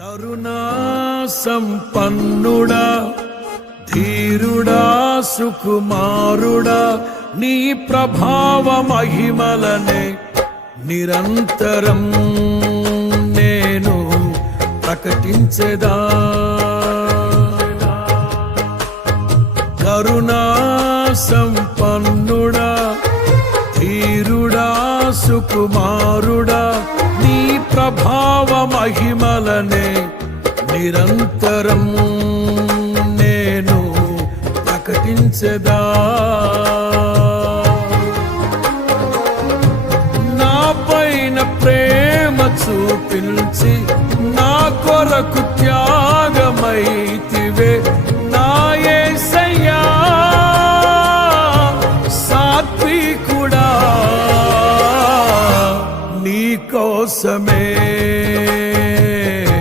కరుణా సంపన్నుడా ధీరుడా సుకుమారుడా నీ ప్రభావ మహిమలనే నిరంతరం నేను ప్రకటించదా. కరుణా సం సుకుమారుడా నీ ప్రభావ మహిమలనే నిరంతరం నేను ప్రకటించదా. నా పైన ప్రేమ చూపించి కోసమే